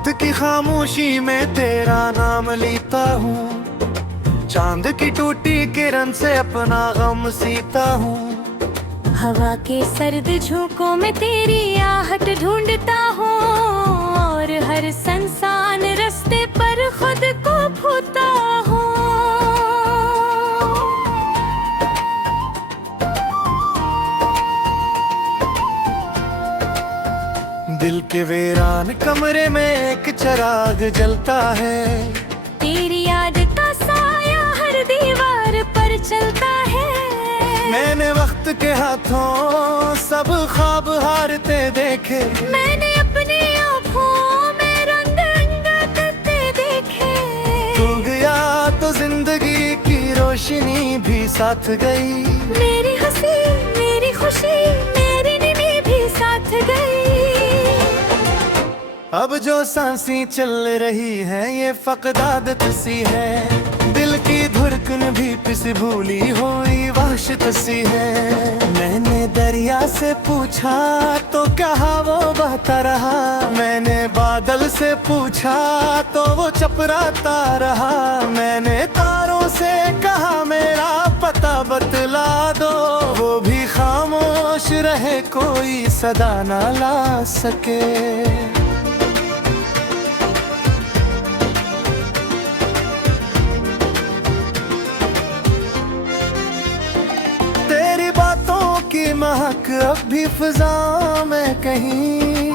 रात की खामोशी में तेरा नाम लेता हूँ, चांद की टूटी किरण से अपना गम सीता हूँ। हवा के सर्द झोंकों में तेरी आहट ढूंढता हूँ, और हर संसान रास्ते पर खुद को खोता हूँ। दिल के वीरान कमरे में एक चिराग जलता है, तेरी याद का साया हर दीवार पर चलता है। मैंने वक्त के हाथों सब ख्वाब हारते देखे, मैंने अपनी आँखों में रंग रंगाते देखे। तू गया तो जिंदगी की रोशनी भी साथ गई, मेरी हंसी मेरी खुशी मेरी नींद भी साथ गई। अब जो सांसें चल रही है ये फकदादत सी है, दिल की धड़कन भी पिस भूली हुई वहशत सी है। मैंने दरिया से पूछा तो कहा वो बहता रहा, मैंने बादल से पूछा तो वो चपराता रहा। मैंने तारों से कहा मेरा पता बतला दो, वो भी खामोश रहे कोई सदा ना ला सके। महक अब भी फिजा में कहीं,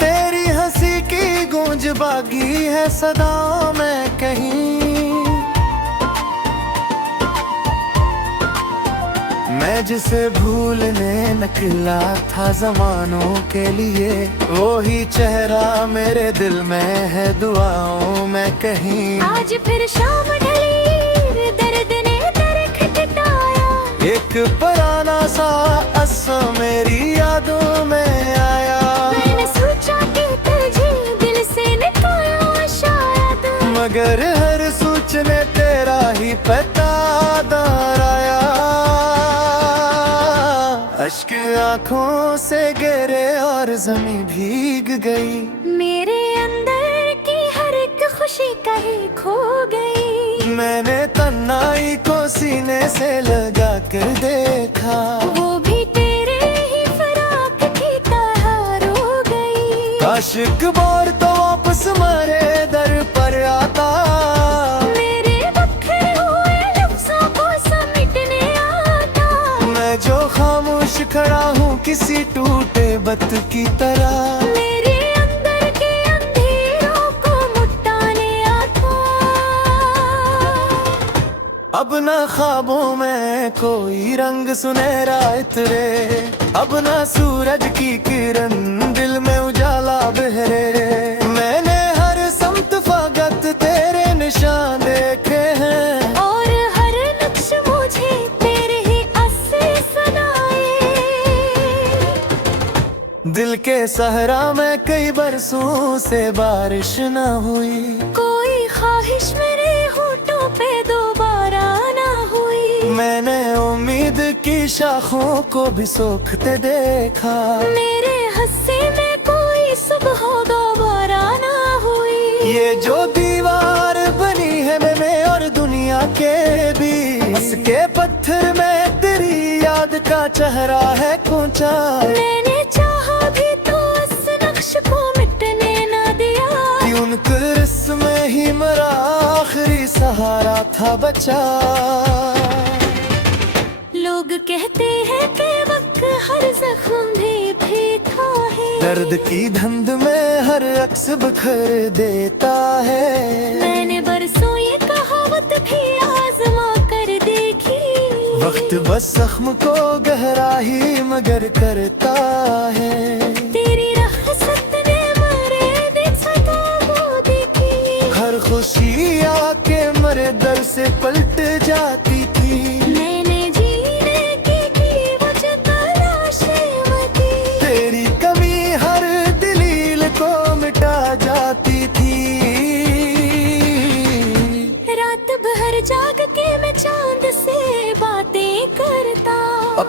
तेरी हंसी की गूंज बागी है सदा में कहीं। मैं जिसे भूलने निकला था जमानों के लिए, वो ही चेहरा मेरे दिल में है दुआओं में कहीं। आज फिर शाम ढली एक पुराना सा अस्सा मेरी यादों में आया। मैंने सोचा कि तुझे दिल से निकाला शायद, मगर हर सोचने तेरा ही पता दोहराया। अश्क आँखों से गिरे और ज़मीं भीग गई, मेरे अंदर की हर एक खुशी कहीं खो गई। मैंने तन्हाई को सीने से लगा कर देखा, वो भी तेरे ही फराक की तरह रो गई। आशिक बोर तो वापस मेरे दर पर आता, मेरे बखरे हुए लफ्ज़ों को समेटने आता। मैं जो खामोश खड़ा हूँ किसी टूटे बत की तरह, मेरे अंदर के अंधेरों को मुटाने आता। अब न ख्वाबों में कोई रंग सुनहरा इतरे, अब न सूरज की किरण दिल में उजाला बहरे। मैंने हर समत फकत तेरे निशान देखे हैं, और हर नक्श मुझे तेरे ही अस्से सुनाए। दिल के सहरा में कई बरसों से बारिश न हुई, कोई ख्वाहिश मेरे होठों पे दोबारा ना हुई। मैंने उम्मीद की शाखों को भी सूखते देखा, मेरे हंसी में कोई सुबह दोबारा ना हुई। ये जो दीवार बनी है मैं और दुनिया के बीच, उसके पत्थर में तेरी याद का चेहरा है कूचा। मैंने चाहा भी तो इस नक्श को मिटने ना दिया, यूं किस में ही मेरा आखिरी सहारा था बचा। लोग कहते हैं कि वक्त हर जख्म भी भीता है, दर्द की धुंध में हर अक्स बिखर देता है। मैंने बरसों ये कहावत भी आजमा कर देखी, वक्त बस जख्म को गहरा ही मगर करता है। तेरी रहमत ने मेरे दिल सदा वो देखी, हर खुशी आके मेरे दर से पलट जाती थी। मैंने जीने की वजह तलाशें मची, तेरी कमी हर दलील को मिटा जाती थी। रात भर जाग के मैं चांद से बातें करता,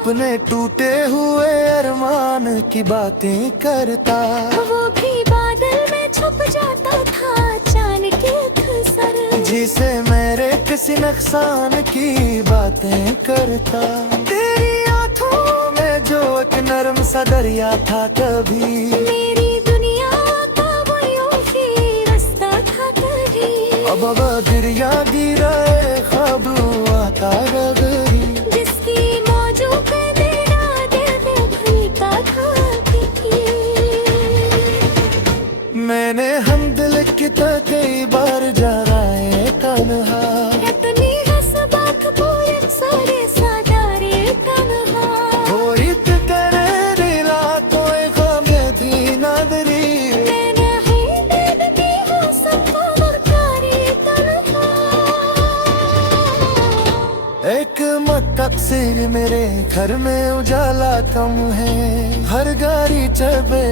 अपने टूटे हुए अरमान की बातें करता। वो भी बादल में छुप जाता था अचानक अक्सर, जिसे मेरे किसी नुकसान की बातें करता। तेरी आंखों में जो एक नरम सा दरिया था कभी, मेरी दुनिया का वो यूं ही रास्ता था कभी। अब दरिया गिराए ख्वाब आता रगरी, जिसकी मौजों पे तेरा दिल में भूलता था कभी। मैंने हम दिल की तो कई बार जगाए तन्हा, अपनी हंस बात पूरे सारे सादारे तन्हा। होइत करे रिला कोई ख्वाबे थी नादरी। मैं नहीं देखती हूँ सबको मकारे तन्हा। एक तकसीर मेरे घर में उजाला तुम है, हर गाड़ी चबे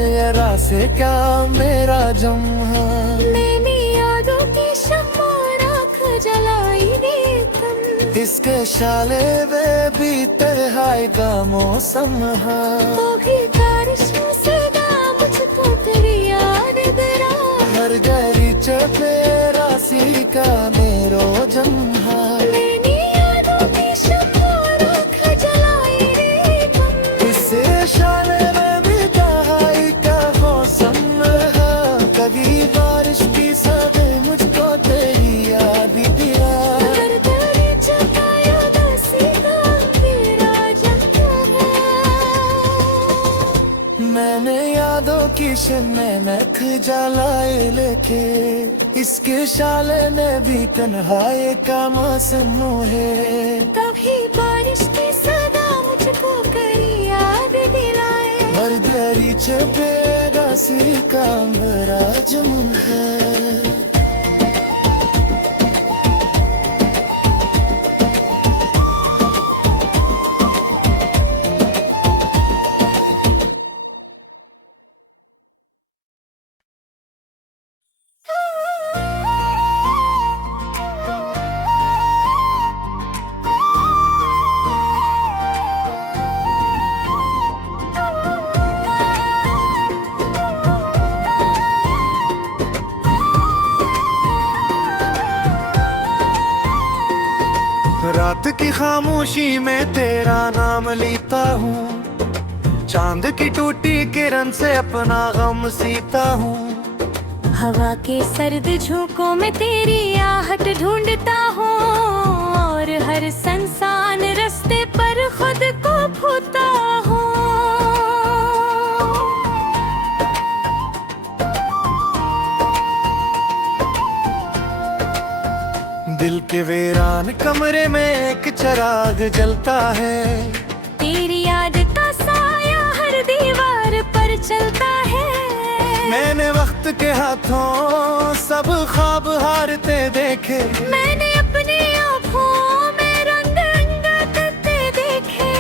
से क्या मेरा जम है। मैंने यादों की शम्मा राख जलाई दी तुम, इसके शाले में भी तन्हाई का मौसम है। वो भी बारिश में सदा मुझको तेरी याद दिला। हर गाड़ी चबे रासी का मेरो जम है। मैंने यादों की शम्मा राख जलाई दी तुम, इसे शाले में भी तन्हाई का मौसम है। कभी बारिश की सदे मुझको तेरी याद दिला। हर तेरी चकाया दसीदा मेरा जंता है। मैंने यादों की शम्मे नख जलाए लेके, इसके शाले में भी तन्हाई का मौसम है। कभी बारिश की सदा मुझको करी याद दिलाए। हर दरी चपे रासी का मेरा जम है। रात की खामोशी में तेरा नाम लेता हूँ, चांद की टूटी किरण से अपना गम सीता हूँ। हवा के सर्द झोंकों में तेरी आहट ढूंढता हूँ, और हर संसान रास्ते पर खुद को खोता हूँ। दिल के वीरान कमरे में एक चिराग जलता है, तेरी याद का साया हर दीवार पर चलता है। मैंने वक्त के हाथों सब ख्वाब हारते देखे, मैंने अपनी आँखों में रंग रंगते देखे।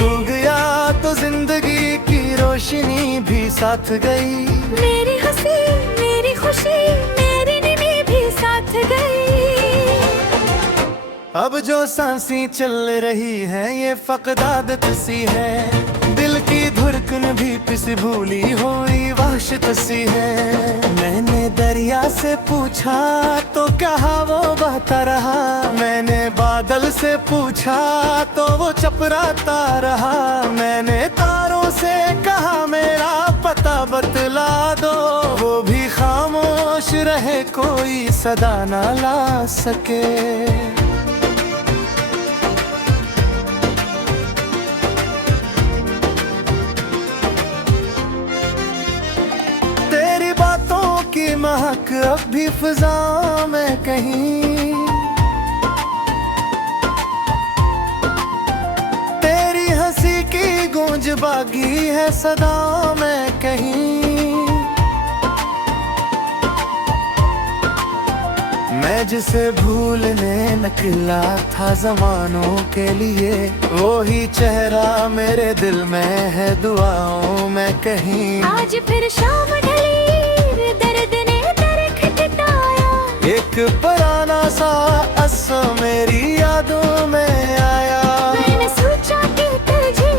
तू गया तो जिंदगी की रोशनी भी साथ गई, मेरी हंसी मेरी खुशी मेरी नींद भी साथ गई। अब जो सांसें चल रही है ये फकदादत सी है, दिल की धड़कन भी पिस भूली हुई वहशत सी है। मैंने दरिया से पूछा तो कहा वो बहता रहा, मैंने बादल से पूछा तो वो चपराता रहा। मैंने तारों से कहा मेरा पता बतला दो, वो भी खामोश रहे कोई सदा ना ला सके। महक अब भी फिजा में कहीं, तेरी हंसी की गूंज बागी है सदा में कहीं। मैं जिसे भूलने निकला था जमानों के लिए, वो ही चेहरा मेरे दिल में है दुआओं में कहीं। आज फिर शाम ढली दर्द ने दरखटाया, एक पुराना सा अस मेरी यादों में आया। मैंने सोचा कि तुझे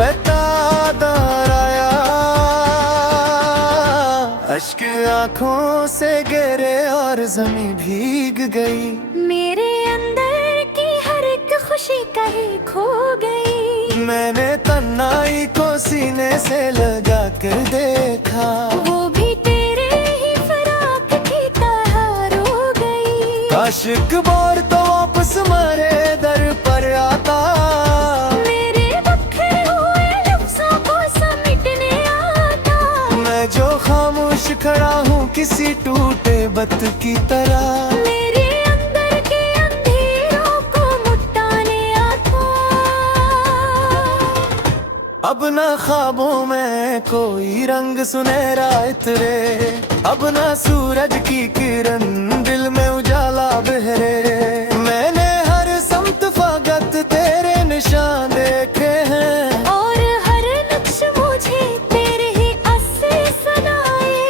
पे तादार आया, अश्क आंखों से गिरे और जमीन भीग गई। मेरे अंदर की हर एक खुशी कहीं खो गई। मैंने तन्हाई को सीने से लगा कर देखा, वो भी तेरे ही फराक की तरह रो गई। काश एक बार तो वापस मेरे दर पर आता, मेरे बिखरे हुए लफ्ज़ों को समेटने आता। मैं जो खामोश खड़ा हूँ किसी टूटे बत की तरह। मेरे अंदर के अंधेरों को मुटाने आता। अब न ख्वाबों में कोई रंग सुनहरा इतरे, अब न सूरज की किरण दिल में उजाला बहरे। मैंने हर समत फकत तेरे निशान देखे हैं, और हर नक्श मुझे तेरे ही अस्से सुनाए।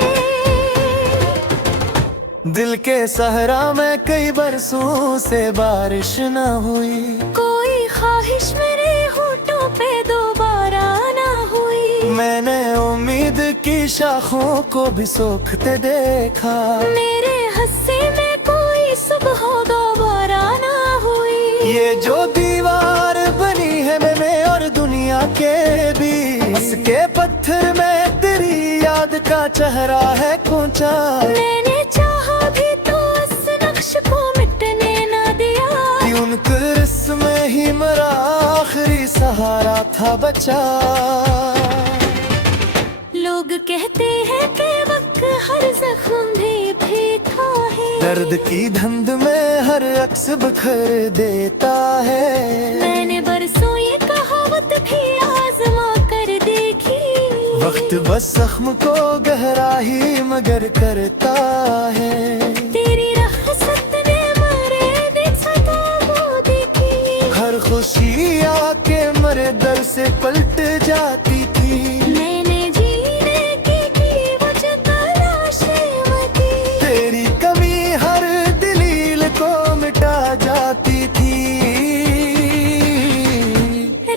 दिल के सहरा में कई बरसों से बारिश न हुई, कोई ख्वाहिश मेरे होठों पे दोबारा ना हुई। मैंने उम्मीद की शाखों को भी सूखते देखा, मेरे हंसे में कोई सुबह दोबारा ना हुई। ये जो दीवार बनी है मैंने और दुनिया के बीच, उसके पत्थर में तेरी याद का चेहरा है कूचा। मैंने चाहा भी तो इस नक्श को मिटने ना दिया, उन किस में ही मेरा आखिरी सहारा था बचा। लोग कहते हैं कि वक्त हर जख्म भी भीता है। दर्द की धुंध में हर अक्स बिखर देता है। मैंने बरसों ये कहावत भी आजमा कर देखी। वक्त बस जख्म को गहरा ही मगर करता है। तेरी रहमत ने मेरे दिल सदा वो देखी। हर खुशी आके मेरे दर से पलट जाती थी। मैंने जीने की वजह तलाशें की। तेरी कमी हर दलील को मिटा जाती थी।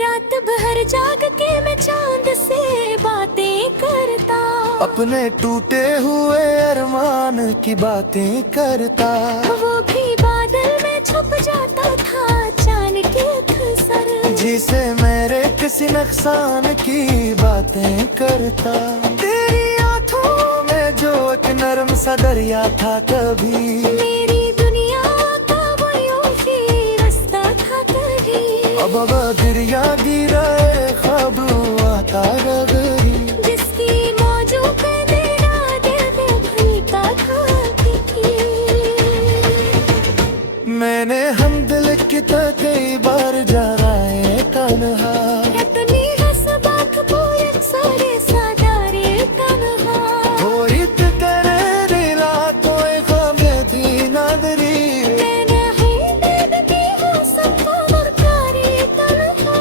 रात भर जाग के मैं चांद से बातें करता, अपने टूटे हुए अरमान की बातें करता। वो भी बादल में छुप जाता था अचानक अक्सर। जिसे मेरे किसी नुकसान की बातें करता। तेरी आंखों में जो एक नरम सा दरिया था कभी, मेरी दुनिया का वो यूं ही रास्ता था कभी। अब दरिया गिरा ख्वाब आता गगरी, जिसकी मौजों पे तेरा दिल में भूलता था कि मैंने हम दिल की तो कई बार जराए तन्हा। इतनी हसबाक पूरे सारे सादारे तन्हा। होइत करे दिला कोई ख्वाबे थी नादरी। मैंने ही देखती हूँ सबको मकारी तन्हा।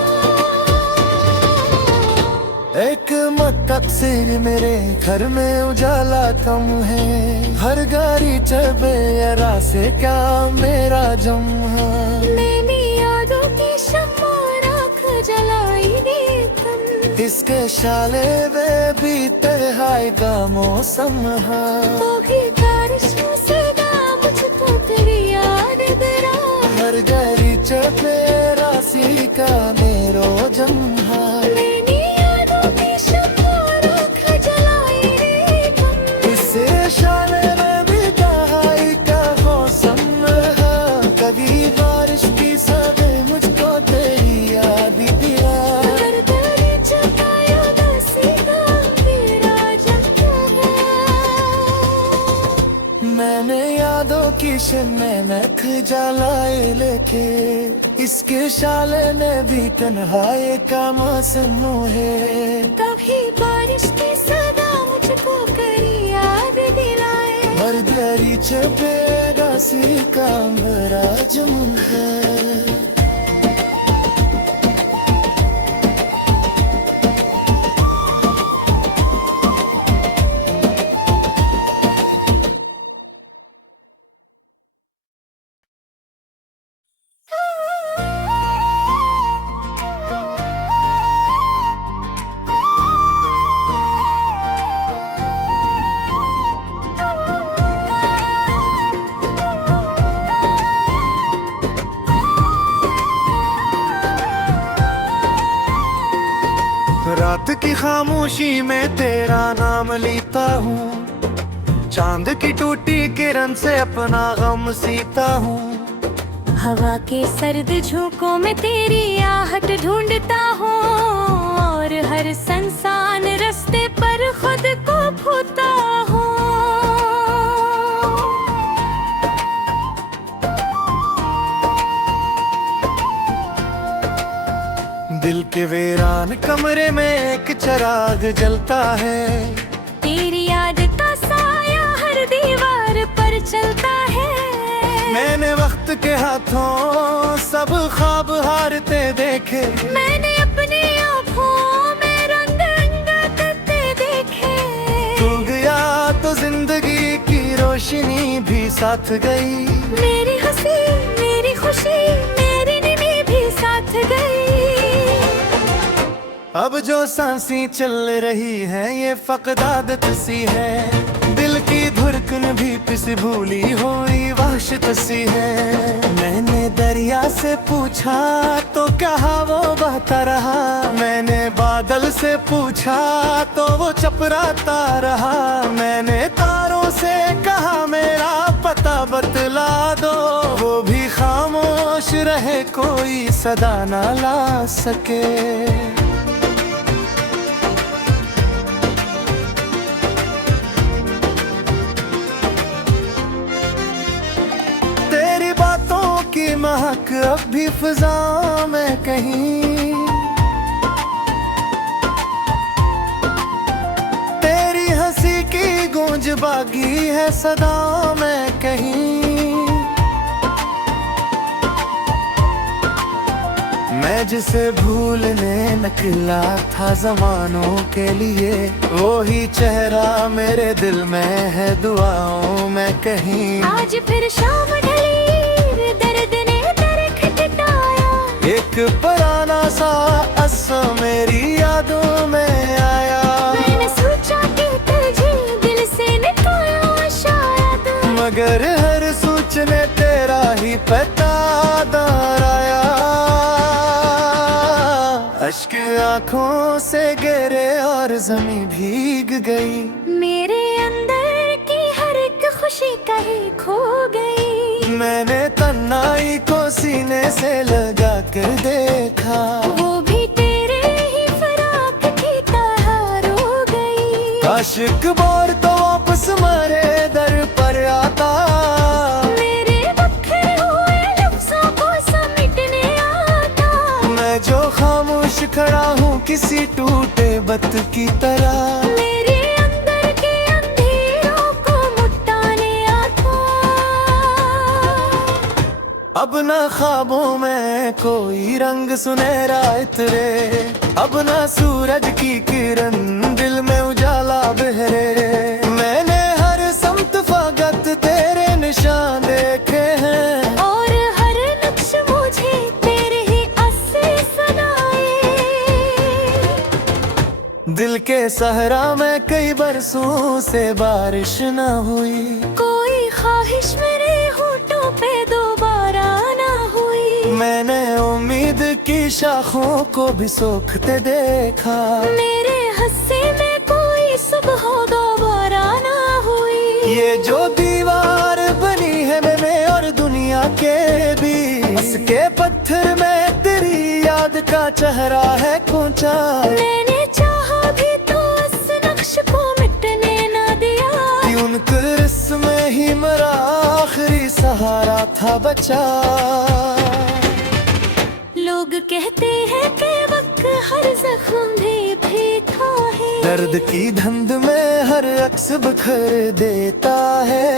एक तकसीर मेरे घर में उजाला कम है। हर गाड़ी चबे यरा से क्या मेरा जम है। मैंने यादों की शम्मा राख जलाई तन। इसके शाले में भी तन्हाई का मौसम है। वो भी बारिशों से मुझको तेरी याद दरा। हर गाड़ी चबे राशि का मेरो जम है। मैंने यादों की शम्मा राख जलाई तन। इससे शाले में भी तन्हाई का मौसम है। कभी बारिश की सदे मुझको तेरी याद दिया। हर तेरी छपाई उदासी का मेरा जम है। मैंने यादों की शम्में नख जलाए लेके, इसके शाले ने भी तन्हाई का मौसम है। कभी बारिश की सदा मुझको करी याद दिलाए। हर दरी चपे राशि का मेरा जम है। भी खामोशी में तेरा नाम लेता हूँ, चांद की टूटी किरण से अपना गम सीता हूँ। हवा के सर्द झोंकों में तेरी आहट ढूंढता हूँ, और हर संसान रास्ते पर खुद को खोता हूँ। दिल के वीरान कमरे में एक चिराग जलता है, तेरी याद का साया हर दीवार पर चलता है। मैंने वक्त के हाथों सब ख्वाब हारते देखे, मैंने अपनी आँखों में रंग रंगाते देखे। तू गया तो जिंदगी की रोशनी भी साथ गई, मेरी हंसी मेरी खुशी मेरी नींद भी साथ गई। अब जो सांसें चल रही है ये फकदादत सी है, दिल की धड़कन भी पिस भूली हुई वहशत सी है। मैंने दरिया से पूछा तो कहा वो बहता रहा, मैंने बादल से पूछा तो वो चपराता रहा। मैंने तारों से कहा मेरा पता बतला दो, वो भी खामोश रहे कोई सदा ना ला सके। महक अब भी फिजा में कहीं, तेरी हंसी की गूंज बागी है सदा में कहीं। मैं जिसे भूलने निकला था जमानों के लिए, वो ही चेहरा मेरे दिल में है दुआओं में कहीं। आज फिर शाम ढली एक पुराना सा असा मेरी यादों में आया। मैंने सोचा कि तुझे दिल से निकाला शायद, मगर हर सोचने तेरा ही पता दोहराया। अश्क आंखों से गिरे और जमीन भीग गई, मेरे अंदर की हर एक खुशी कहीं खो गई। मैंने तन्हाई को सीने से लगा कर देखा, वो भी तेरे ही फराक की तरह रो गई। आशिक बोर तो वापस मरे दर पर आता, मेरे बखरे हुए लफ्ज़ों को समेटने आता। मैं जो खामोश खड़ा हूँ किसी टूटे बत की तरह, मेरे अंदर के अंधेरों को मुटाने आता। अब न ख्वाबों में कोई रंग सुनहरा इतरे, अब न सूरज की किरण दिल में उजाला बहरे। मैंने हर समत फकत तेरे निशान देखे हैं, और हर नक्श मुझे तेरे ही अस्से सुनाए। दिल के सहरा में कई बरसों से बारिश न हुई, कोई ख्वाहिश मेरे होठों पे दोबारा ना हुई। मैंने उम्मीद की शाखों को भी सूखते देखा, मेरे हंसी में कोई सुबह दोबारा ना हुई। ये जो दीवार बनी है मैंने और दुनिया के बीच, उसके पत्थर में तेरी याद का चेहरा है कूचा। मैंने चाहा भी तो इस नक्श को मिटने ना दिया, उन किरस में ही मेरा आखिरी सहारा था बचा। लोग कहते हैं कि वक्त हर जख्म भी भीगा है, दर्द की धुंध में हर अक्स बिखर देता है।